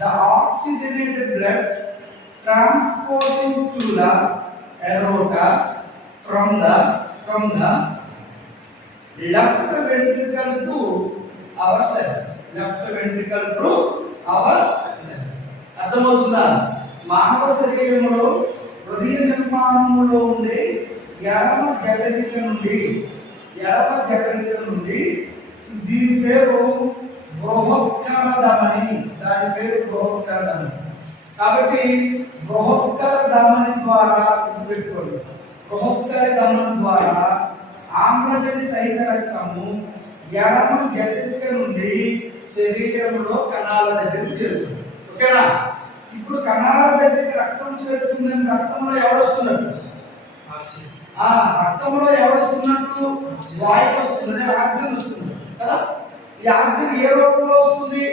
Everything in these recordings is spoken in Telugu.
the oxygenated blood transporting to the aorta from the left ventricle to our cells. Left ventricle to our cells. అర్థమవుతుందా? మానవ శరీరంలో హృదయ నిర్మాణంలో ఉండే ఎడమ జఠరిక నుండి దీని పేరు బృహత్కర ధమని. దాని పేరు బృహత్కర ధమని. కాబట్టి బృహత్కర ధమని ద్వారా గుర్తుపెట్టుకోండి. బృహత్కర ధమని ద్వారా ఆమ్లజని సహిత రక్తము ఎడమ జఠరిక నుండి శరీరంలో కణాల దగ్గరికి చేరుతుంది. ఓకేనా? ఇప్పుడు కణాల దగ్గరికి రక్తం చేరుతుందని రక్తంలో ఎవడొస్తున్నట్టు? రక్తంలో ఎవడొస్తున్నట్టు? వాయువు వస్తుంది, ఆక్సిజన్ వస్తుంది కదా. ఈ ఆక్సిజన్ ఏ రూపంలో వస్తుంది?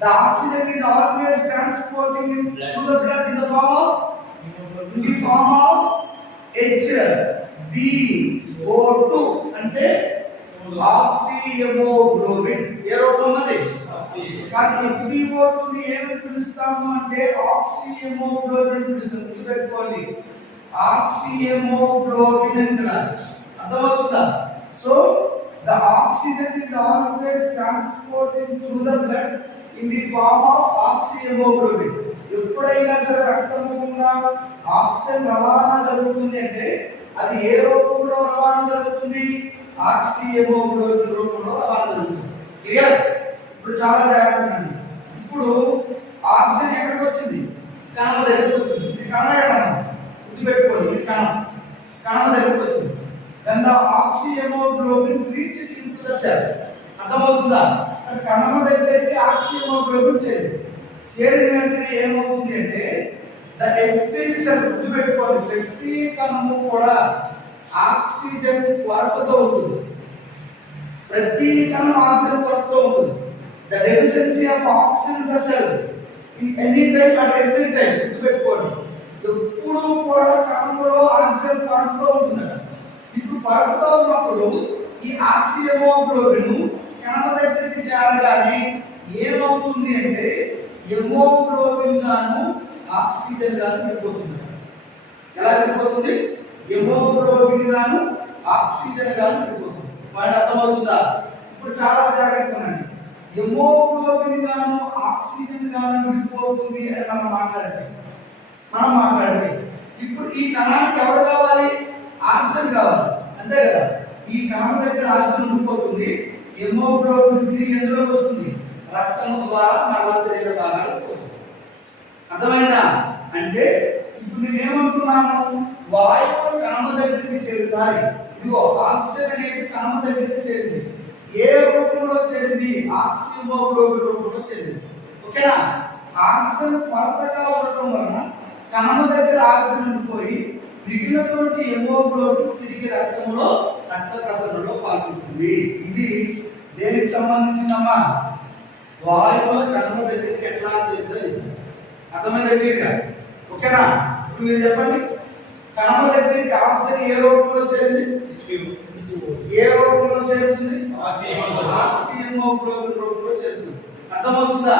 The oxygen is always transporting to the blood in the form of HbO2 అంటే ఆక్సిహెమోగ్లోబిన్. ఏ రూపం ఉన్నది? కానీ HbO2 ని ఏమని పిలుస్తాము అంటే ఆక్సిహెమోగ్లోబిన్ పిలుస్తాము. గుర్తుపెట్టుకోండి, ఆక్సిహెమోగ్లోబిన్ అంటారు. అర్థమవుతుందా? So the oxygen is always transported through the blood in the form of oxyhemoglobin. ఎప్పుడైనా సరే రక్తము గుండా ఆక్సిజన్ రవాణా జరుగుతుంది అంటే అది ఏ రూపంలో రవాణా జరుగుతుంది? ఆక్సిహెమోగ్లోబిన్ రూపంలో రవాణా జరుగుతుంది. క్లియర్? ఇప్పుడు చాలా జాగ్రత్తగా అండి. ఇప్పుడు ఆక్సిజన్ ఎక్కడికి వచ్చింది? కణం దగ్గరికి వచ్చింది. ఇది కణమే కదా, గుర్తుపెట్టుకోండి, ఇది కణం దగ్గరికి వచ్చింది. Then the oxyhemoglobin reached into the cell. అర్థమవుతుందా? కణం దగ్గరికి ఆక్సిహెమోగ్లోబిన్ చేరిన వెంటనే ఏమవుతుంది అంటే ద ఎవ్రీ సెల్, గుర్తుపెట్టుకోండి, ప్రతి కణము కూడా ఆక్సిజన్ కొరతతో ఉంటుంది. ప్రతి కణం ఆక్సిజన్ కొరతతో ఉంటుంది. The deficiency of oxygen in the cell in any time and every time. గుర్తుపెట్టుకోండి, ఎప్పుడు కూడా కణంలో ఆక్సిజన్ కొరతతో ఉంటుందట. ఇప్పుడు కొరతతో ఉన్నప్పుడు ఈ ఆక్సిహెమోగ్లోబిన్ కణం దగ్గరికి చేరగానే ఏమవుతుంది అంటే హెమోగ్లోబిన్ గాను ఆక్సిజన్ గాను విడిపోతుంది. ఎలా విడిపోతుంది? హెమోగ్లోబిన్ గాను ఆక్సిజన్ గాను విడిపోతుంది. వాటి అర్థమవుతుందా? ఇప్పుడు చాలా జాగ్రత్తగా అండి. హెమోగ్లోబిన్ గాను ఆక్సిజన్ గాను విడిపోతుంది అని మనం మాట్లాడితే ఇప్పుడు ఈ కణానికి ఎవరు కావాలి? ఆక్సిజన్ కావాలి, అంతే కదా. ఈ కణం దగ్గర ఆక్సిజన్ ఉండిపోతుంది, హెమోగ్లోబిన్ తిరిగి ఎందులోకి వస్తుంది? రక్తం ద్వారా మరలా శరీర భాగాలకు పోతుంది. అర్థమైందా? అంటే ఇప్పుడు నేనేమంటున్నాను, వాయువులు కణం దగ్గరికి చేరుతాయి. ఇదిగో ఆక్సిజన్ అనేది కణం దగ్గరికి చేరింది. ఏ రూపంలో చేరింది? ఆక్సిహెమోగ్లోబిన్ రూపంలో చేరింది. ఓకేనా? ఆక్సిజన్ కొరతగా ఉండటం వలన కణం దగ్గర ఆక్సిజన్ ఉండిపోయి మిగిలినటువంటి హెమోగ్లోబిన్ తిరిగి రక్తంలో రక్త ప్రసరణలో పాల్గొంటుంది. ఇది దేనికి సంబంధించిందమ్మా? వాయువుల కణం దగ్గరికి ఎట్లా చేరుతుంది? అర్థమైందా క్లియర్గా? ఓకేనా? ఇప్పుడు మీరు చెప్పండి, కణం దగ్గరికి ఆక్సిజన్ ఏ రూపంలో చేరింది? ఏ రూపంలో చేరుతుంది? ఆక్సిహెమోగ్లోబిన్ రూపంలో చేరుతుంది. అర్థమవుతుందా?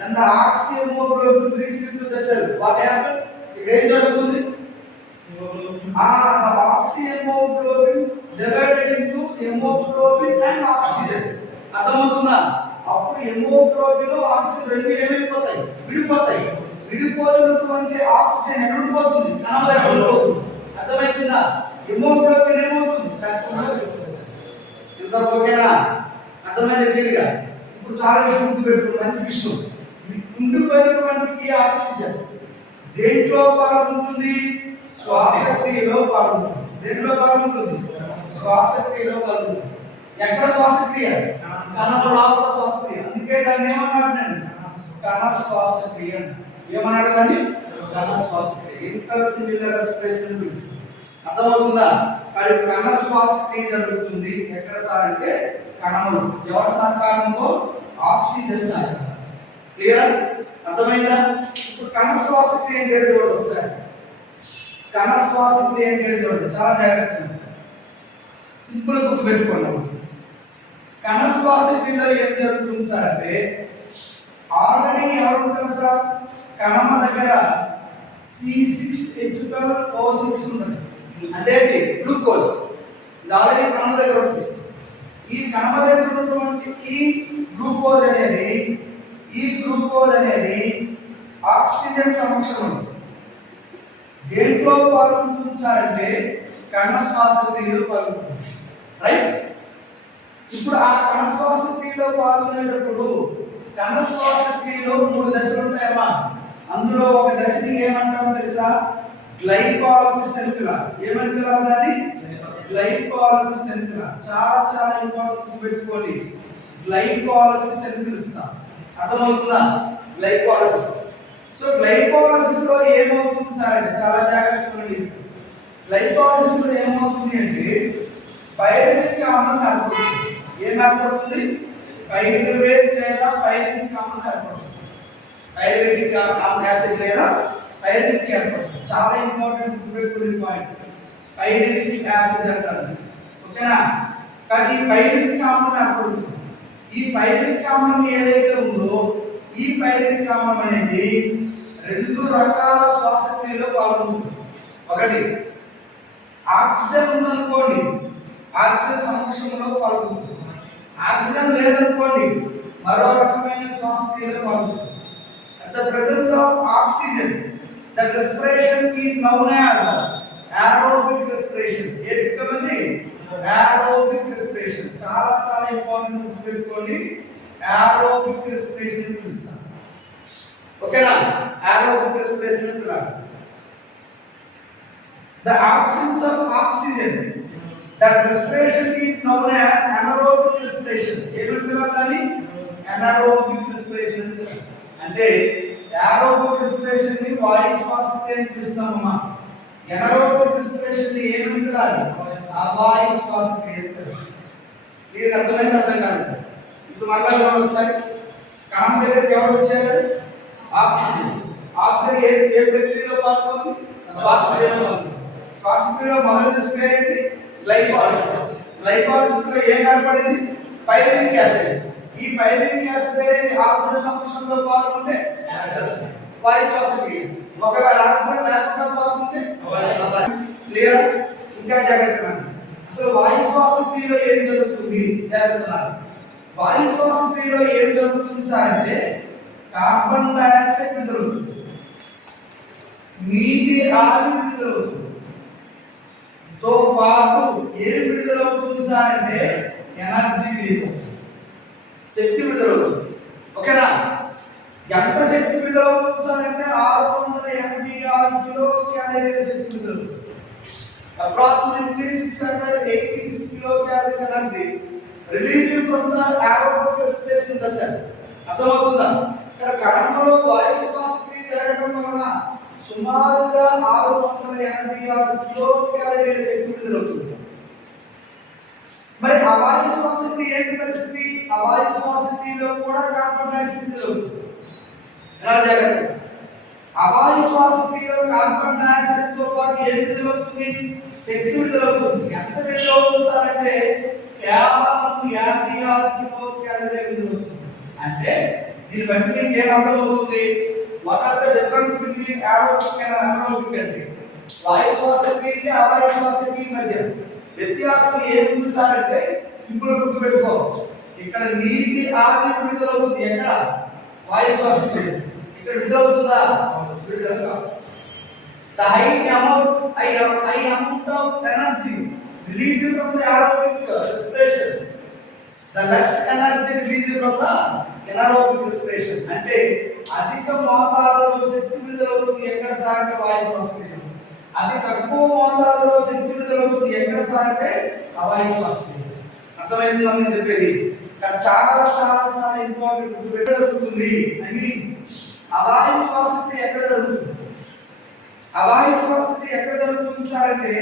నంద oxyhaemoglobin reached to the cell. What happen? ఇక్కడ ఏం జరుగుతుంది? The oxyhemoglobin divided into hemoglobin and oxygen. అర్థమవుతుందా? అప్పుడు హెమోగ్లోబిన్ ఆక్సిజన్ రెండు ఏమైపోతాయి? విడిపోతాయి. విడిపోయినటువంటి ఆక్సిజన్ ఎక్కడ ఉండిపోతుంది? కణం దగ్గర ఉండిపోతుంది. అర్థమవుతుందా? హెమోగ్లోబిన్ ఏమవుతుంది? రక్తంలో కలిసిపోతుంది. ఇంత ఓకేనా? అర్థమైంది క్లియర్గా? ఇప్పుడు చాలా విషయం గుర్తుపెట్టుకోండి, మంచి విషయం. ఉండిపోయినటువంటి ఆక్సిజన్ దేంట్లో పాల్గొంటుంది? శ్వాసక్రియలో పాల్గొంటుంది. దేంట్లో పాల్గొంటుంది? శ్వాసక్రియలో పాల్గొంటుంది. ఎక్కడ శ్వాసక్రియ? కణం లోపల శ్వాసక్రియ. అందుకే దాన్ని ఏమన్నాడు నేను? కణ శ్వాసక్రియ. ఏమన్నాడు దాన్ని? కణ శ్వాసక్రియ. ఇంటర్సిల్యులర్ రెస్పిరేషన్ పిలుస్తుంది. అర్థమవుతుందా? కానీ కణ శ్వాసక్రియ జరుగుతుంది ఎక్కడ సార్ అంటే కణములు. ఎవరి సహకారంతో? ఆక్సిజన్ సహకారం. క్లియర్? అర్థమైందా? ఇప్పుడు కణ శ్వాసక్రియ అంటే చూడండి ఒకసారి. కణ శ్వాసక్రియ అంటే చూడండి, చాలా జాగ్రత్తగా సింపుల్ గుర్తుపెట్టుకోండి. కణ శ్వాసక్రియలో ఏం జరుగుతుంది సార్ అంటే ఆల్రెడీ ఎవరు ఉంటారు సార్? కణమ దగ్గర C6H12O6 ఉంటుంది. అంటే ఏంటి? గ్లూకోజ్. ఇది ఆల్రెడీ కణమ దగ్గర ఉంటుంది. ఈ కణమ దగ్గర ఉన్నటువంటి ఈ గ్లూకోజ్ అనేది ఆక్సిజన్ సమక్షంలో దేంట్లో పాల్గొంటుంది సార్ అంటే కణ శ్వాసక్రియలో పాల్గొంటుంది. రైట్? ఇప్పుడు ఆ కణ శ్వాసక్రియలో పాల్గొనేటప్పుడు కణ శ్వాసక్రియలో 3 దశలు ఉంటాయమ్మా. అందులో ఒక దశని ఏమంటామో తెలుసా? గ్లైకోలిసిస్ అని పిలవాలి. ఏమని పిలవాలి దాన్ని? గ్లైకోలిసిస్ అని పిలవాలి. చాలా చాలా ఇంపార్టెంట్ పెట్టుకోండి. గ్లైకోలిసిస్ అని పిలుస్తాం. అర్థమవుతుందా? గ్లైకోలిసిస్. సో గ్లైకోలిసిస్ లో ఏమవుతుంది సార్ అంటే చాలా జాగ్రత్తగా వినండి. గ్లైకోలిసిస్ లో ఏమవుతుంది అంటే పైరువేట్ ఆమ్లం ఏర్పడుతుంది. ఏం ఏర్పడుతుంది? పైరువేట్ లేదా పైరువిక్ ఆమ్లం ఏర్పడుతుంది. పైరువేటిక్ యాసిడ్ లేదా పైరువిక్ ఏర్పడుతుంది. చాలా ఇంపార్టెంట్ గుర్తుపెట్టుకునే పాయింట్. పైరువిక్ యాసిడ్ అంటారు. ఓకేనా? కానీ ఈ పైరువిక్ ఆమ్లం ఏర్పడుతుంది. ఈ పైరువిక్ ఆమ్లం ఏదైతే ఉందో ఈ పైరువిక్ ఆమ్లం అనేది 2 రకాల శ్వాసక్రియలో పాల్గొంటుంది. ఒకటి ఆక్సిజన్ ఉందనుకోండి, ఆక్సిజన్ సమక్షంలో పాల్గొంటుంది. ఆక్సిజన్ లేదనుకోండి, మరో రకమైన శ్వాసక్రియలో పాల్గొంటుంది. At the presence of oxygen, the respiration is known as aerobic respiration. A పిక్కమది? aerobic respiration. చాలా చాలా ఇంపార్టెంట్ గుర్తుపెట్టుకోండి. aerobic respiration అని పిలుస్తాం. ఓకేనా? aerobic respiration అని పిలుస్తారు. The absence of oxygen, that respiration is known as anaerobic respiration. ఏమని పిలుస్తారు దాన్ని? anaerobic respiration అంటే aerobic respiration ని వాయు శ్వాసక్రియ అని పిలుస్తామమ్మా. anaerobic respiration ని ఏమని పిలవాలి? అవాయు శ్వాసక్రియ అని పిలవాలి. ఇది అర్థమైంది? అర్థం కాలేదు? ఇప్పుడు మళ్ళీ ఒకసారి కణం దగ్గరికి ఎవరు వచ్చారు? ఆక్సిజన్. ఆక్సిజన్ ఏ ప్రక్రియలో పాల్గొంది? శ్వాసక్రియలో పాల్గొంది. శ్వాసక్రియలో మొదటి దశ ఏంటి? గ్లైకోలిసిస్. గ్లైకోలిసిస్ లో ఏం ఏర్పడింది? Pyruvic acid. ఈ పైరువిక్ యాసిడ్ అనేది ఆక్సిజన్ సమక్షంలో పాల్గొంటే వాయు శ్వాసక్రియ. ఒకవేళ ఆక్సిజన్ లేకుండా పాల్గొంటే క్లియర్? ఇంకా జాగ్రత్తగా అసలు వాయు శ్వాసక్రియలో ఏం జరుగుతుంది? జాగ్రత్తగా వాయు శ్వాసక్రియలో ఏం జరుగుతుంది సార్ అంటే కార్బన్ డయాక్సైడ్ విడుదలవుతుంది, నీటి ఆవిరి విడుదలవుతుంది, తో పాటు ఏం విడుదలవుతుంది సార్ అంటే ఎనర్జీ విడుదలవుతుంది, శక్తి విడుదలవుతుంది. ఓకేనా? ఎంత శక్తి విడుదలవుతుంది సార్ అంటే 686 కిలో క్యాలరీల శక్తి విడుదలవుతుంది. Approximately 686 kilo calories energy released from the aerobic respiration the cell. అర్థమవుతుందా? ఇక్కడ కణంలో వాయు శ్వాసక్రియ జరగడం వలన సుమారుగా 686 కిలో క్యాలరీల శక్తి విడుదలవుతుంది. మరి అవాయు శ్వాసక్రియ ఏంటి పరిస్థితి? అవాయు శ్వాసక్రియలో కూడా కార్బన్ డయాక్సైడ్ విడుదలవుతుంది. జాగ్రత్త. అవాయు శ్వాసక్రియలో కార్బన్ డయాక్సైడ్ తో పాటు ఏం విడుదలవుతుంది? శక్తి విడుదలవుతుంది. ఎంత విడుదలవుతుంది సార్ అంటే కేవలం 56 కిలో క్యాలరీల విడుదలవుతుంది. అంటే దీన్ని బట్టి మీకు ఏం అర్థమవుతుంది? What are the difference between aerobic and anaerobic అంటే వాయు శ్వాసక్రియకి అవాయు శ్వాసక్రియ మధ్య వ్యత్యాసం ఏముంది సార్ అంటే సింపుల్ గుర్తు పెట్టుకో. ఇక్కడ నీటి ఆవిరి విడుదలవుతుంది. ఎక్కడ? వాయు శ్వాసక్రియ. ఇక్కడ విడుదలవుతుందా? విడుదల కాదు. The high amount of energy released from the aerobic respiration, the less energy released from the anaerobic respiration. అంటే అధిక మోతాదులో శక్తి విడుదలవుతుంది ఎక్కడ సార్ అంటే వాయు శ్వాసక్రియ. అతి తక్కువ మోతాదులో శక్తి విడుదలవుతుంది ఎక్కడ సార్ అంటే అవాయు శ్వాసక్రియ. అర్థమైందా నేను చెప్పేది? ఇక్కడ చాలా చాలా చాలా ఇంపార్టెంట్ ఎక్కడ జరుగుతుంది ఐ మీన్ అవాయు శ్వాసక్రియ ఎక్కడ జరుగుతుంది? అవాయు శ్వాసక్రియ ఎక్కడ జరుగుతుంది సార్ అంటే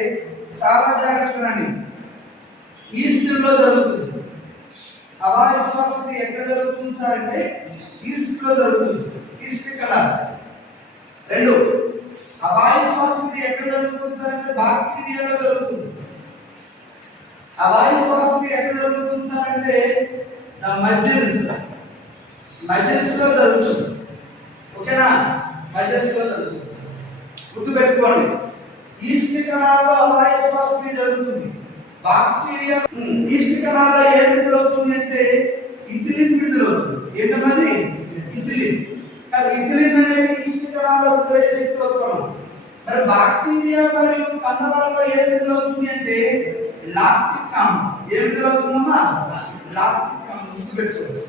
చాలా జాగ్రత్తగా అండి. ఈస్ట్ లో జరుగుతుంది. అవాయు శ్వాసక్రియ ఎక్కడ జరుగుతుంది సార్ అంటే ఈస్ట్ లో జరుగుతుంది. ఈస్ట్ ఇక్కడ. 2 అవాయు శ్వాసక్రియ ఎక్కడ జరుగుతుంది సార్ అంటే బాక్టీరియాలో జరుగుతుంది. అవాయు శ్వాసక్రియ ఎక్కడ జరుగుతుంది సార్ అంటే ద మజిల్స్ మజిల్స్ లో జరుగుతుంది. ఓకేనా? మజిల్స్ లో జరుగుతుంది. గుర్తుపెట్టుకోండి, ఈస్ట్ కణాల్లో అవాయ శ్వాసక్రియ జరుగుతుంది. బాక్టీరియా ఈస్ట్ కణాల్లో ఏం విడుదలవుతుంది అంటే ఇథిలిన్ విడుదలవుతుంది. ఏంటన్నది? ఇథిలిన్. కానీ ఇథిలిన్ అనేది ఈస్ట్ కణాల్లో విడుదలయ్యే శక్తిోత్పన్నం. మరి బాక్టీరియా మరియు కండరాల్లో ఏం విడుదలవుతుంది అంటే లాక్టిక్ ఆమ్లం. ఏం విడుదలవుతుందమ్మా? లాక్టిక్ ఆమ్లం. గుర్తుపెట్టుకోండి.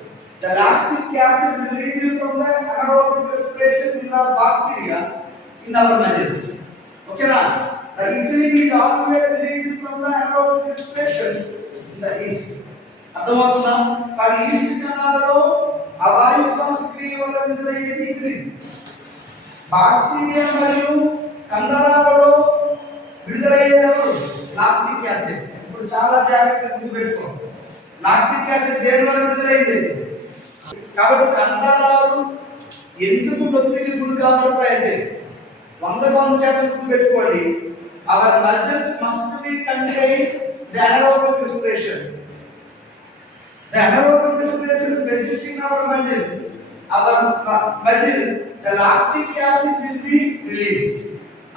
The lactic acid released from the anaerobic respiration in the bacteria in our muscles. Okay na? The ethylene is always released from the anaerobic respiration in the yeast. అర్థమవుతుందా? కానీ ఈస్ట్ కణాలలో అవాయు శ్వాసక్రియ వల్ల విడుదలయ్యేది ఇథిలిన్. బాక్టీరియా మరియు కండరాలలో విడుదలయ్యేది ఎవరు? Lactic acid. ఇప్పుడు చాలా జాగ్రత్తగా గుర్తుపెట్టుకో. లాక్టిక్ యాసిడ్ దేని వల్ల విడుదలైంది? కాబట్టి కండరాలు ఎందుకు నొప్పికి గురి కాబడతాయంటే 100% గుర్తుపెట్టుకోండి. Our muscles must be contain the anaerobic respiration. The anaerobic respiration present in our muscle. Our muscle, the lactic acid will be released.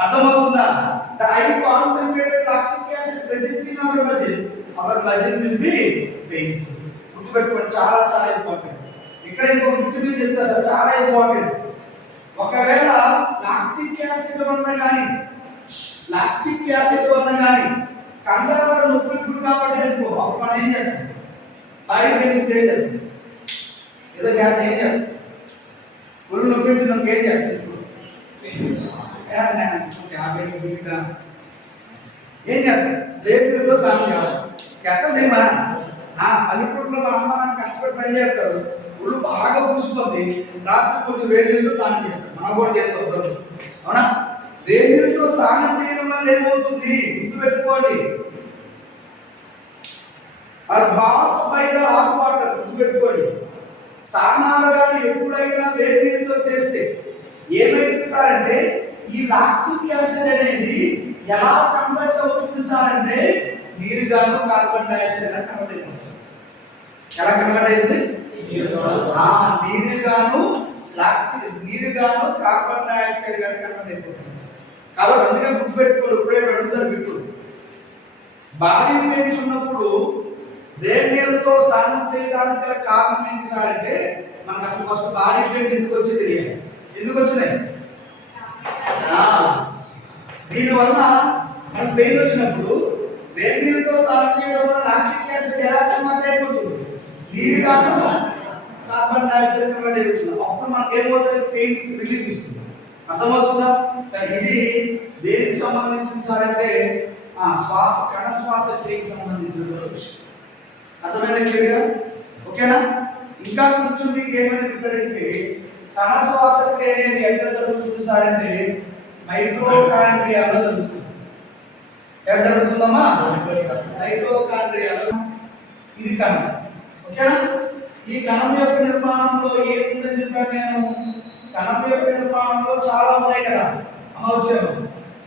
అర్థమవుతుందా? The high concentrated lactic acid present in our muscle will be painful. గుర్తుపెట్టుకోండి, చాలా చాలా ఇంపార్టెంట్. ఇక్కడ ఇంకొక బిట్ మీరు చెప్తా సార్, చాలా ఇంపార్టెంట్. ఒకవేళ లాక్టిక్ యాసిడ్ వల్ల కానీ కండరాల నొప్పికి గురి కాబట్టి అనుకో, అప్పుడు మనం ఏం చేస్తాం? బాడీ పెయిన్ ఏం చేస్తాం? ఏదో చేస్తాం. ఏం చేస్తాం? ఒళ్ళు నొప్పి ఉంటున్నాం, ఏం చేస్తాం? ఏం చేస్తాం? రేపుతో దాన్ని చేయాలి. చెట్ట సేమా పల్లెటూరులో మన అమ్మ నాన్న కష్టపడి పని చేస్తారు. ఒళ్ళు బాగా పూసుకుంది, రాత్రి కొంచెం వేడి నీళ్ళతో స్నానం చేస్తారు. మనం కూడా చేస్తాం. అవునా? వేడి నీళ్ళతో స్నానం చేయడం వల్ల ఏమవుతుంది? గుర్తుపెట్టుకోండి, baths by the hot water. గుర్తుపెట్టుకోండి, స్నానాలు కానీ ఎప్పుడైనా వేడి నీళ్ళతో చేస్తే ఏమైతుంది సార్ అంటే ఈ లాక్టిక్ యాసిడ్ అనేది ఎలా కన్వర్ట్ అవుతుంది సార్ అంటే నీరుగాను కార్బన్ డైఆక్సైడ్ గా కన్వర్ట్ అయిపోతుంది. ఎలా కన్వర్ట్ అవుతుంది? నీరుగాను కార్బన్ డైఆక్సైడ్ గా కన్వర్ట్ అవుతుంది. కాబట్టి అందుకే గుర్తుపెట్టుకోండి, ఇప్పుడే అడుగుతారు బిట్టు. బాడీ పెయిన్స్ ఉన్నప్పుడు వేడి నీళ్ళతో స్నానం చేయడానికి గల కారణం ఏంటి సార్ అంటే మనకు అసలు ఫస్ట్ బాడీ పెయిన్స్ ఎందుకు వచ్చి తెలియాలి. ఎందుకు వచ్చినాయి? దీనివల్ల మనకు పెయిన్ వచ్చినప్పుడు వేడి నీళ్ళతో స్నానం చేయడం వల్ల లాక్టిక్ యాసిడ్ ఎలా కన్వర్ట్ అయిపోతుంది? నీరు కాదు కార్బన్ డైఆక్సైడ్ కన్వర్ట్ అయిపోతుంది. అప్పుడు మనకి ఏమవుతుంది? పెయిన్స్ రిలీఫ్ ఇస్తుంది. అర్థమవుతుందా? ఇది దేనికి సంబంధించింది సార్ అంటే కణ శ్వాసక్రియకి సంబంధించిన విషయం. అర్థమైనా క్లియర్గా? ఓకేనా? ఇంకా కొంచెం మీకు ఏమైనా ఇక్కడైతే కణ శ్వాసక్రియ అనేది ఎక్కడ జరుగుతుంది సార్ అంటే మైటోకాండ్రియాలో జరుగుతుంది. ఎక్కడ జరుగుతుందమ్మా? మైటోకాండ్రియాలో. ఇది కణం. ఓకేనా? ఈ కణం యొక్క నిర్మాణంలో ఏముందని చెప్పాను నేను? కణం యొక్క నిర్మాణంలో చాలా ఉన్నాయి కదా అమౌచ్యం,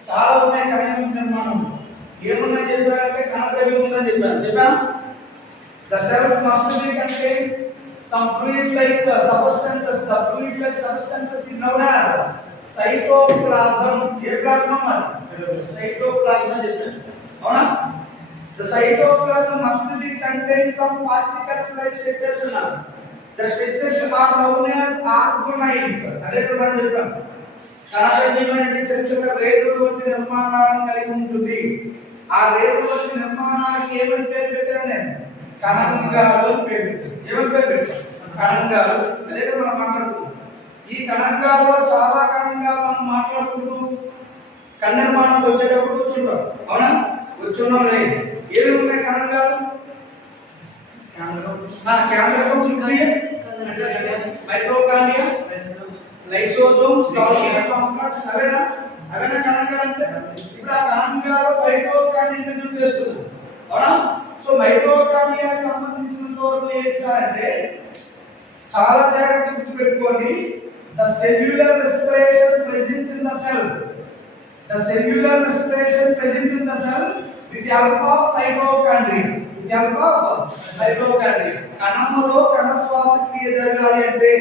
చాలా ఉన్నాయి కణం యొక్క నిర్మాణంలో. ఏమున్నాయి చెప్పారంటే కణద్రవ్యం ఉందని చెప్పాను. The cells must be contain some fluid-like substances. The fluid-like substances is known as cytoplasm. ఏ ప్లాస్మం అది? సైటోప్లాజం అని చెప్పాను. అవునా? The cytoplasm must be contain some particles like structures. The structures are known as organelles. అదే కదా మనం చెప్పాం. కణద్రవ్యం అనేది చిన్న చిన్న రేణువుల వంటి నిర్మాణాలను కలిగి ఉంటుంది. ఆ రేణువుల వంటి నిర్మాణానికి ఏమని పేరు పెట్టాను నేను? కణంగాలు అని పేరు పెట్టాను. ఏమని పేరు పెట్టాను? కణంగాలు. అదే కదా మనం మాట్లాడుతున్నాం. ఈ కణంగాల్లో చాలా కణంగాలు మనం మాట్లాడుకుంటూ కణ నిర్మాణం వచ్చేటప్పుడు కూర్చుంటాం. అవునా? కూర్చున్నాంలే. ఏమి ఉన్నాయి కణంగాలు? కేంద్రకం, nucleus, mitochondria, lysosomes, Golgi complex. అవేనా కణంగాలు అంటే? ఇప్పుడు ఆ కణంగాలు మైటోకాండ్రియా ఇంట్రడ్యూస్ చేస్తున్నాం. అవునా? సో మైటోకాండ్రియాకి సంబంధించినంత వరకు ఏంటి సార్ అంటే చాలా జాగ్రత్తగా గుర్తుపెట్టుకోండి. The cellular respiration present in the cell. The cellular respiration present in the cell with the help of mitochondria. కణములో కణ శ్వాసక్రియ ప్రక్రియ జరగాలి అంటే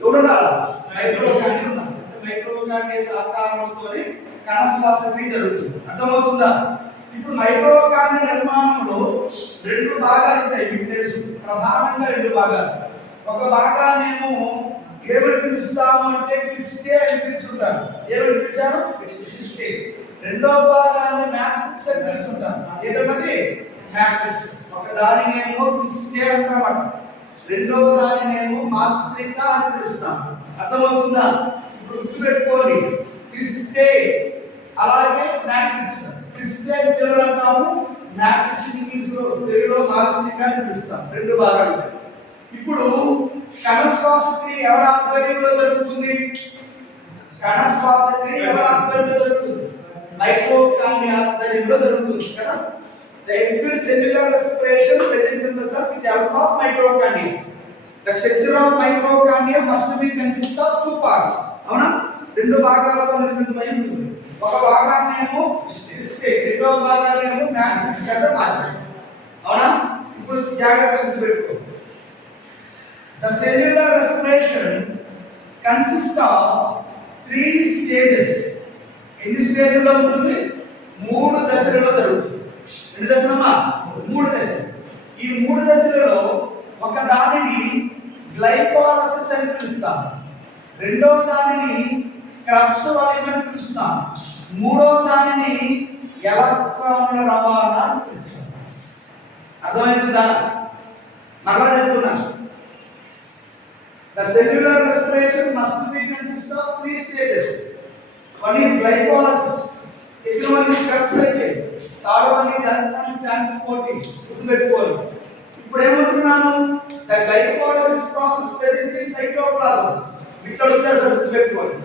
ఎవరున్నారా? మైటోకాండ్రియా ఉన్నారు. అంటే మైటోకాండ్రియా సహకారంతోనే కణ శ్వాసక్రియ జరుగుతుంది. అర్థమవుతుందా? ఇప్పుడు మైటోకాండ్రియా నిర్మాణంలో రెండు భాగాలు ఉంటాయి, మీకు తెలుసు. ప్రధానంగా రెండు భాగాలు. ఒక భాగాన్నేమో ఏమని పిలుస్తాము అంటే క్రిస్టే అని పిలుచుంటారు. ఏమని పిలిచారు? క్రిస్టే. రెండో భాగాన్ని మ్యాట్రిక్స్ అని పిలుచుంటారు. ఏంటన్నది? మ్యాట్రిక్స్. ఒక దానినేమో క్రిస్టే అంటామట, రెండో దానినేమో మాత్రిక అని పిలుస్తాం. అర్థమవుతుందా? ఇప్పుడు గుర్తుపెట్టుకోండి, క్రిస్టే అలాగే మ్యాట్రిక్స్. క్రిస్టే తెలుగులో అంటాము, మ్యాట్రిక్స్ ఇంగ్లీష్లో తెలుగులో మాత్రిక అని పిలుస్తాం. రెండు భాగాలు ఉంటాయి. ఇప్పుడు కణ శ్వాసక్రియ ఎవరి ఆధ్వర్యంలో జరుగుతుంది? కణ శ్వాసక్రియ ఎవరి ఆధ్వర్యంలో జరుగుతుంది? మైటోకాండ్రియా ఆధ్వర్యంలో జరుగుతుంది కదా. The every cellular respiration present in the cell with the help of mitochondria. The structure of mitochondria must be consist of two parts. అవునా? రెండు భాగాలతో నిర్మితమై ఉంటుంది. ఒక భాగాన్నేమో క్రిస్టే, రెండో భాగాన్నేమో మ్యాట్రిక్స్ గా మార్చాలి. అవునా? ఇప్పుడు జాగ్రత్తగా గుర్తుపెట్టుకో. The cellular respiration consists of three stages. ఎన్ని స్టేజ్లలో ఉంటుంది? మూడు దశలలో జరుగుతుంది. ఎన్ని దశలమ్మా? మూడు దశలు. ఈ మూడు దశలలో ఒక దానిని గ్లైకోలసిస్ అని పిలుస్తాం, రెండో దానిని క్రబ్స్ వాల్యూమ్ అని పిలుస్తాం, మూడో దానిని ఎలక్ట్రాన్ల రవాణా అని పిలుస్తాం. అర్థమవుతుందా? మరలా చెప్తున్నా. The cellular respiration must be consist of three stages. One is glycolysis, second one is Krebs cycle, third one is electron transporting. గుర్తుపెట్టుకోవాలి. ఇప్పుడు ఏమంటున్నాను? The glycolysis process present in cytoplasm. ఇక్కడ ఉంటారు సార్, గుర్తుపెట్టుకోవాలి.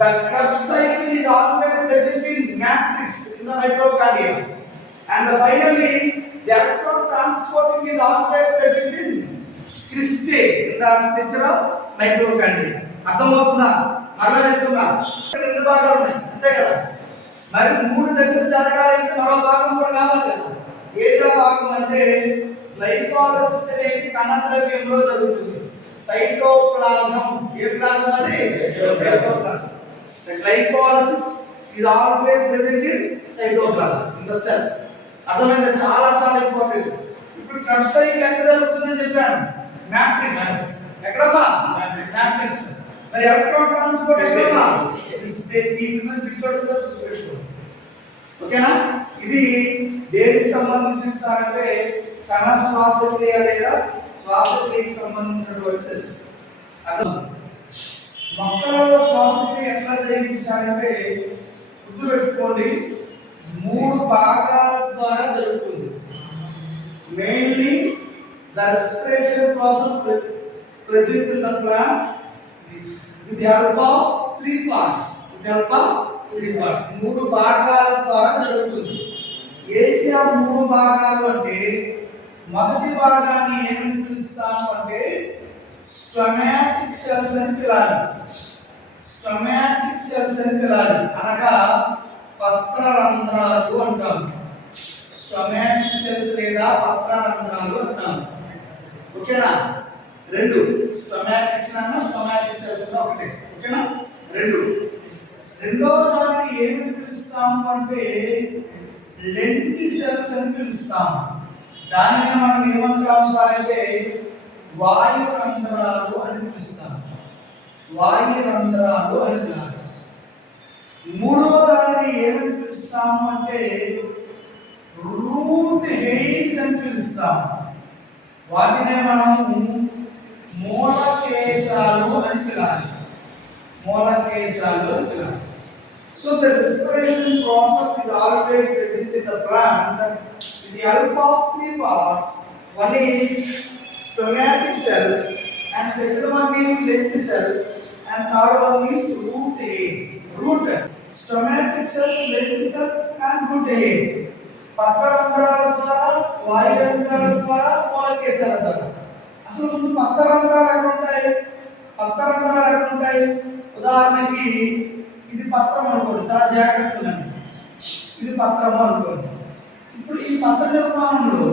The Krebs cycle is always present in matrix in the mitochondria, and finally the electron transporting is always present in cristae in the structure of mitochondria. అర్థమవుతుందా? మరలా చెప్తున్నా, రెండు భాగాలు ఉన్నాయి అంతే కదా. మరి మూడు దశలు జరగాలంటే మరో భాగం కూడా కావాలి కదా. ఏదో భాగం అంటే గ్లైకోలసిస్ అనేది కణ ద్రవ్యంలో జరుగుతుంది. సైటోప్లాజం. ఏ ప్లాజం అది? Cytoplasm. The glycolysis is always present in cytoplasm in the cell. అర్థమైందా? చాలా చాలా ఇంపార్టెంట్. ఇప్పుడు క్రబ్స్ సైకిల్ ఎక్కడ జరుగుతుందని చెప్పాను? మ్యాట్రిక్స్. ఎక్కడమ్మా? మ్యాట్రిక్స్. మరి ఎలక్ట్రాన్ ట్రాన్స్పోర్ట్ ఎక్కడమ్మా? ఓకేనా? ఇది దేనికి సంబంధించింది సార్ అంటే కణ శ్వాసక్రియ లేదా శ్వాసక్రియకి సంబంధించినటువంటి దశ. అర్థం? మొక్కలలో శ్వాసక్రియ ఎట్లా జరిగింది సార్ అంటే గుర్తుపెట్టుకోండి, మూడు భాగాల ద్వారా జరుగుతుంది. Mainly the respiration process present in the plant with the help of three parts. మూడు భాగాల ద్వారా జరుగుతుంది. ఏంటి ఆ మూడు భాగాలు అంటే, మొదటి భాగాన్ని ఏమని పిలుస్తాము అంటే స్టొమాటిక్ సెల్స్ అని పిలాలి. స్టొమాటిక్ సెల్స్ అని పిలాలి అనగా పత్రరంధ్రాలు అంటాము. స్టొమాటిక్ సెల్స్ లేదా పత్రరంధ్రాలు అంటాము. ఓకేనా? రెండు స్టొమాటిక్స్ అన్న స్టొమాటిక్ సెల్స్ అన్న ఒకటే. ఓకేనా? రెండో దాన్ని ఏమని పిలుస్తాము అంటే లెంటిసెల్స్ అని పిలుస్తాము. దానిని మనం ఏమంటాము సార్ అంటే వాయు రంధ్రాలు అని పిలుస్తాము. వాయు రంధ్రాలు అని పిలుస్తాము. మూడో దానిని ఏమని పిలుస్తాము అంటే రూట్ హెయిర్స్ అని పిలుస్తాము. వాటినే మనము మూలకేశాలు అని పిలాలి. మూలకేశాలు అని పిలాలి. So the respiration process is always present in the plant with the help of three parts. One is stomatic cells, and second one is lenticels, and third one is root hairs. Root, stomatic cells, lenticels, and root hairs. పత్రరంధ్రాల ద్వారా, వాయు రంధ్రాల ద్వారా, మూలకేశాల ద్వారా. అసలు ముందు పత్రరంధ్రాలు ఎక్కడ ఉంటాయి? ఉదాహరణకి ఇది పత్రం అనుకోండి, చాలా జాగ్రత్తగా ఉండండి. ఇది పత్రము అనుకోండి. ఇప్పుడు ఈ పత్ర నిర్మాణంలో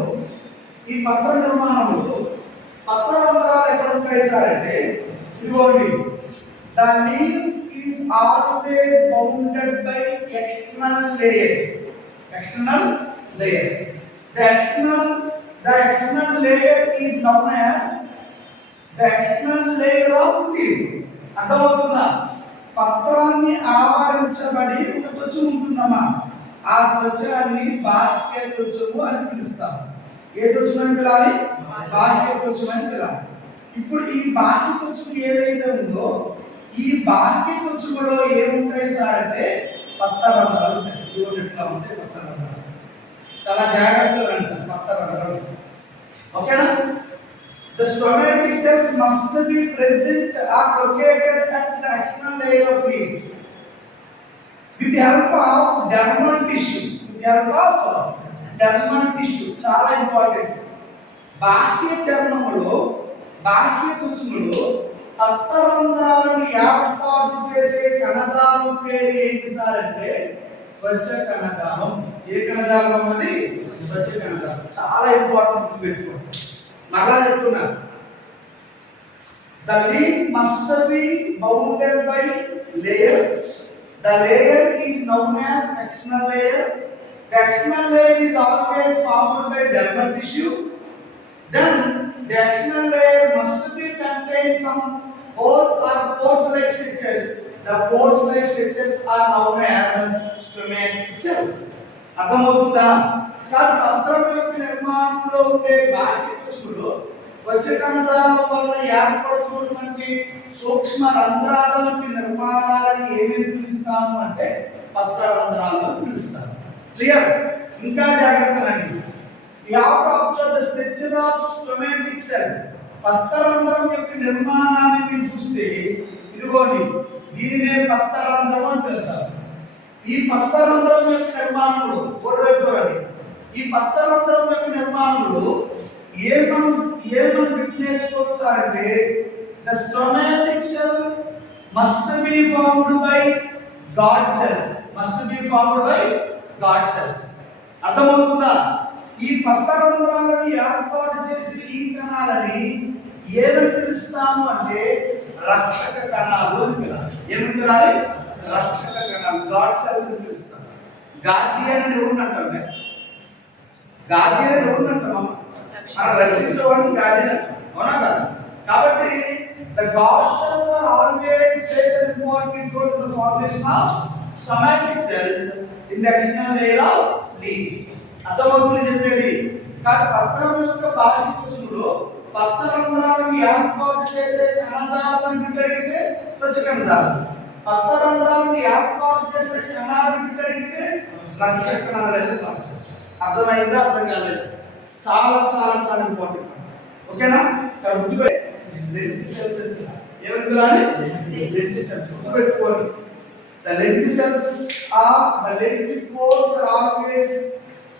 పత్రరంధ్రాల ఉంటాయి సార్ అంటే ఇదిగోండి, the leaf is always bounded by external layers. External layer, the external layer is known as the external layer of leaf. అర్థమవుతుందా? పత్రాన్ని ఆవరించబడి ఒక త్వచ ఉంటుందమ్మా. ఆ త్వచాన్ని బాహ్య త్వచము అని పిలుస్తాం. ఏ త్వచం అని పిలాలి? బాహ్య త్వచం అని పిలాలి. ఇప్పుడు ఈ బాహ్య త్వచం ఏదైతే ఉందో ఈ బాహ్య త్వచములో ఏముంటాయి సార్ అంటే పత్రరంధ్రాలు ఉంటాయి. ఇదిగోండి ఇట్లా ఉంటాయి పత్రరంధ్రాలు. చాలా జాగ్రత్తగా రండి సార్. పత్రరంధ్రాలు ఓకేనా? The stromatic cells must be present or located at the external layer of leaf with the help of dermal tissue. చాలా ఇంపార్టెంట్. బాహ్య చర్మములో బాహ్య త్వచములో పత్రరంధ్రాలను ఏర్పాటు చేసే కణజాలం పేరు ఏంటి సార్ అంటే త్వచ కణజాలం. ఏ కణజాలం అది? త్వచ కణజాలం. చాలా ఇంపార్టెంట్ పెట్టుకోండి. మళ్ళా చెప్తున్నా, the leaf must be bounded by layer. The layer is known as external layer. The external layer is always formed by dermal tissue. Then the external layer must be contain some pores or pores-like structures. The pores-like structures are known as stromatic cells. అర్థమవుతుందా? కాబట్టి పత్రం యొక్క నిర్మాణంలో ఉండే బాహ్య త్వచములో త్వచ కణజాలం వల్ల ఏర్పడుతున్నటువంటి సూక్ష్మ రంధ్రాల వంటి నిర్మాణాలని ఏమేమి పిలుస్తాము అంటే పత్రరంధ్రాలు అని పిలుస్తాము. క్లియర్? ఇంకా జాగ్రత్తలండి. We have to observe the structure of stromatic cell. పత్రరంధ్రం యొక్క నిర్మాణాన్ని మీరు చూస్తే ఇదిగోండి, దీనినే పత్రరంధ్రం అని పిలుస్తారు. ఈ పత్రరంధ్రం యొక్క నిర్మాణంలో చూడండి, ఈ పత్రరంధ్రం యొక్క నిర్మాణంలో ఏమను నేర్చుకోవచ్చు సార్ అంటే the stomatic cell must be formed by guard cells. అర్థమవుతుందా? ఈ పత్రరంధ్రాలని ఏర్పాటు చేసి ఈ కణాలని ఏమని పిలుస్తాము అంటే రక్షక కణాలు అని పిలాలి. ఏమని పిలాలి? రక్షక కణాలు, గాడ్ సెల్స్ అని పిలుస్తాం. గార్డియన్ అని ఎవరినంటాం? గార్డియన్ ఎవరినంటాం? మనం రక్షించేవాడిని గార్డియన్ అంటాం. అవునా కదా? కాబట్టి the God cells are always plays an important role in the formation of stromatic cells in the external layer of leaf. అర్థమవుతుంది చెప్పేది. కాబట్టి పత్రం యొక్క బాహ్య త్వచములో పత్రరంధ్రాలను ఏర్పాటు చేసే కణజాలం అడిగితే త్వచ కణజాలం. పత్రరంధ్రాలను ఏర్పాటు చేసే కణాలను అడిగితే రక్షక కణాలు అనేది కాన్సెప్ట్. అర్థమైందా? అర్థం కాలేదు? చాలా చాలా చాలా ఇంపార్టెంట్. ఓకేనా? ఇక్కడ గుర్తుపెట్టి లెంటి సెల్స్ ఏమని పిలాలి? లెంటి సెల్స్ గుర్తుపెట్టుకోండి. The lenticels are the lenticores are always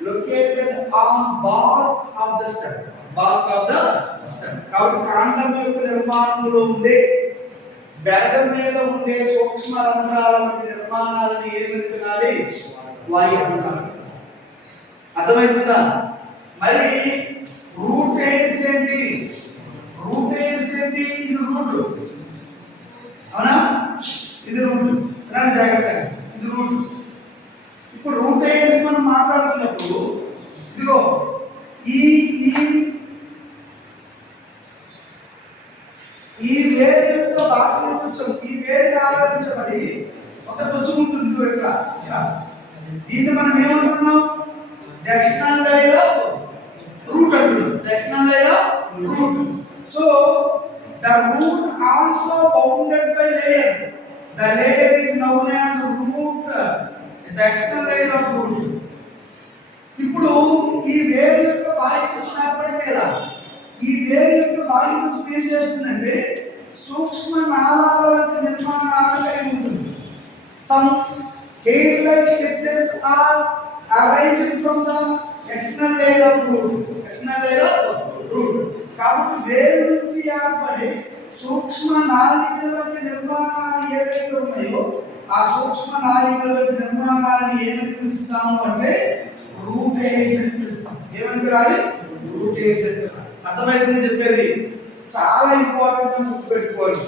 located on bark of the stem. కాబట్టి కాండం యొక్క నిర్మాణంలో ఉండే బెరడు మీద ఉండే సూక్ష్మ రంధ్రాల వంటి నిర్మాణాలను ఏమని పిలాలి? వాయు రంధ్రాలు. అర్థమవుతుందా? మరి రూట్ హెయిర్స్ ఏంటి? ఇది రూట్. అవునా? ఇది రూట్. జాగ్రత్తగా, ఇది రూట్. ఇప్పుడు రూట్ హెయిర్స్ మనం మాట్లాడుతున్నప్పుడు ఇదిగో ఈ వేరు యొక్క బాహ్య త్వచం, ఈ వేరు ఆవరించబడి ఒక త్వచం ఉంటుంది. ఇదిగో ఇక్కడ దీన్ని మనం ఏమంటున్నాం? ఎక్స్టర్నల్ లేయర్ ఆఫ్ రూట్ అంటున్నాం. External layer of root. So the root also bounded by layer. The layer is known as root, the external layer of root. ఇప్పుడు ఈ వేరు యొక్క బాహ్య త్వచం ఏర్పడింది కదా, ఈ వేరు యొక్క బాహ్య త్వచం ఏం చేస్తుందంటే సూక్ష్మ నాళాల వంటి నిర్మాణాలను కలిగి ఉంటుంది. Some hair-like structures are arising from the external layer of root. కాబట్టి వేరు నుంచి ఏర్పడే సూక్ష్మ నాళికల వంటి నిర్మాణాలు ఏవైతే ఉన్నాయో ఆ సూక్ష్మ నాళికల వంటి నిర్మాణాలను ఏమని పిలుస్తాము అంటే రూట్ హెయిర్స్ అని పిలుస్తాం. ఏమని పిలాలి? రూట్ హెయిర్స్ అని పిలాలి. అర్థమైందని చెప్పేది. చాలా ఇంపార్టెంట్ అని గుర్తుపెట్టుకోవాలి.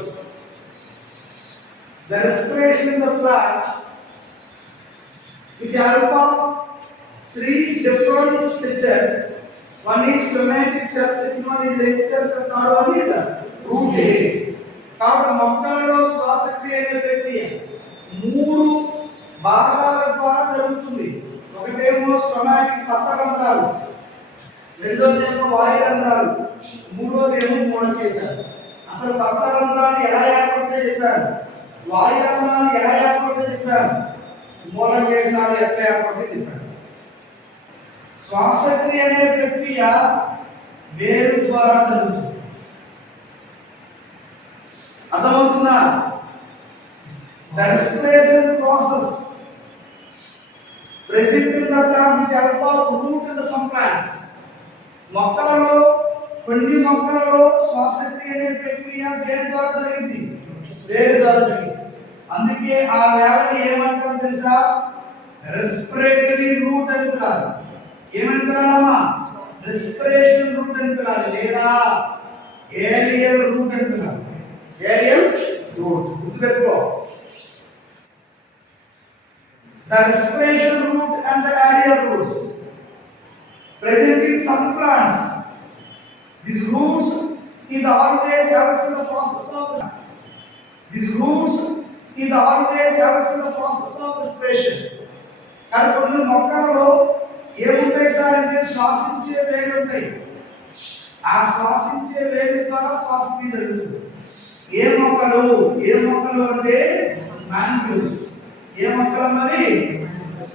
The respiration in the plant with the help of three different structures. One is somatic cells, second one is leg cells, and third one is root hairs. కాబట్టి మొక్కలలో శ్వాసక్రియ అనే ప్రక్రియ మూడు భాగాల ద్వారా జరుగుతుంది. ఒకటేమో స్టొమాటిక్ పత్రరంధ్రాలు, రెండోదేమో వాయు రంధ్రాలు, మూడోదేమో మూలకేశాలు. అసలు పత్రరంధ్రాలు ఎలా ఏర్పడతాయో చెప్పాను, వాయు రంధ్రాలు ఎలా ఏర్పడతాయో చెప్పాను, మూలకేశాలు ఎట్లా ఏర్పడతాయో చెప్పాను. శ్వాసక్రియ అనే ప్రక్రియ వేరు ద్వారా జరుగుతుంది. అర్థమవుతుందా? The respiration process present in the plant with the help of root in some plants. మొక్కలలో కొన్ని మొక్కలలో శ్వాసక్రియ అనే ప్రక్రియ దేని ద్వారా జరిగింది? వేరు ద్వారా జరిగింది. అందుకే ఆ వేళని ఏమంటాం తెలుసా? రెస్పిరేటరీ రూట్ అని పిలాలి. ఏమని పిలాలమ్మా? రెస్పిరేషన్ రూట్ అని పిలాలి, లేదా ఏరియల్ రూట్ అని పిలాలి. ఏరియల్ రూట్ గుర్తుపెట్టుకో. The respiration root and the aerial roots present in some plants. These roots is always helps in the process of respiration. కానీ కొన్ని మొక్కలలో ఏముంటాయి సార్ అంటే శ్వాసించే వేలు ఉంటాయి. ఆ శ్వాసించే వేలు ద్వారా శ్వాసక్రియ జరుగుతుంది. ఏ మొక్కలు అంటే మ్యాంగ్రూవ్స్. ఏ మొక్కలు అన్నవి?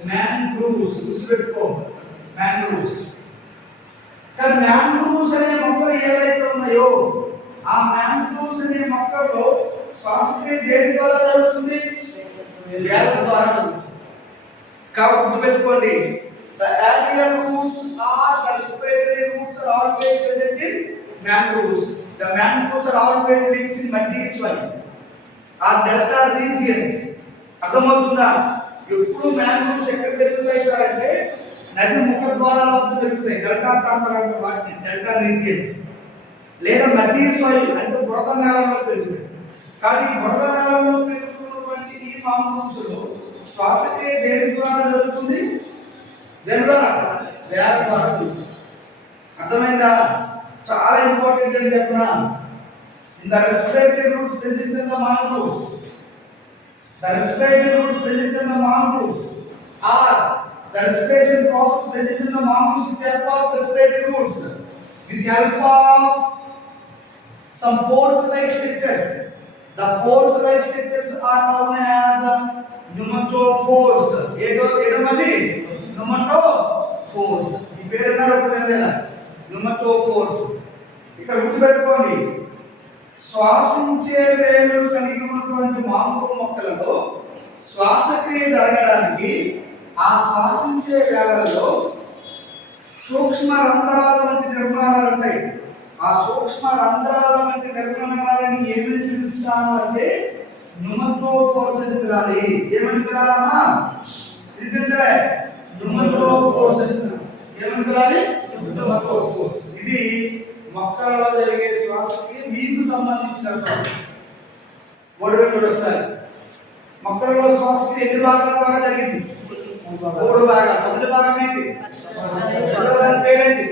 మ్యాంగ్రూవ్స్. గుర్తుపెట్టుకో, మ్యాంగ్రూవ్స్. కానీ మ్యాంగ్రూవ్స్ అనే మొక్కలు ఏవైతే ఉన్నాయో ఆ మ్యాంగ్రూవ్స్ అనే మొక్కల్లో శ్వాసక్రియ దేని ద్వారా జరుగుతుంది? వేళ్ళ ద్వారా జరుగుతుంది. కాబట్టి గుర్తుపెట్టుకోండి, the aerial roots are the respiratory roots are always present in mangroves. The mangroves are always rich in muddy soil or delta regions. అర్థమవుతుందా? ఎప్పుడు మ్యాంగ్రోవ్స్ ఎక్కడ పెరుగుతాయి సార్ అంటే నది ముఖ ద్వారాల వద్ద పెరుగుతాయి. డెల్టా ప్రాంతాలు అంటే వాటిని డెల్టా రీజియన్స్, లేదా మడ్డీ సాయిల్ అంటే బురద నేలల్లో పెరుగుతాయి. కానీ బురద నేలల్లో పెరుగుతున్నటువంటి ఈ మ్యాంగ్రోవ్స్ లో శ్వాసక్రియ దేని ద్వారా జరుగుతుంది? దేని ద్వారా? వేల ద్వారా జరుగుతుంది. అర్థమైందా? చాలా ఇంపార్టెంట్ అని చెప్పిన in the respiratory roots present in the mangroves. The respiratory roots present in the mangroves are the respiration process present in the mangroves with the help of respiratory roots, with the help of some pores-like structures. The pores-like structures are known as pneumatophores. ఏడమది pneumatophores. ఈ పేరు ఎన్నారు లేదా? pneumatophores. ఇక్కడ గుర్తుపెట్టుకోండి, శ్వాసించే వేలు కలిగి ఉన్నటువంటి మాంగ్రోవ్ మొక్కలలో శ్వాసక్రియ జరగడానికి ఆ శ్వాసించే వేళల్లో సూక్ష్మ రంధ్రాల వంటి నిర్మాణాలు ఉంటాయి. ఆ సూక్ష్మ రంధ్రాల వంటి నిర్మాణాలని ఏమని పిలుస్తాను అంటే న్యూమటోఫోర్స్ అని పిలాలి. ఏమని పిలాలమ్మా? వినిపించలే? న్యూమటోఫోర్స్ అని పిలాలి. ఏమని పిలాలి? న్యూమటోఫోర్స్. ఇది మొక్కలలో జరిగే శ్వాసక్రియ మీకు సంబంధించిన ఒకసారి. మొక్కలలో శ్వాసక్రియ ఎన్ని భాగాల ద్వారా జరిగింది? 3 భాగాలు. మొదటి భాగం ఏంటి? పేరేంటి?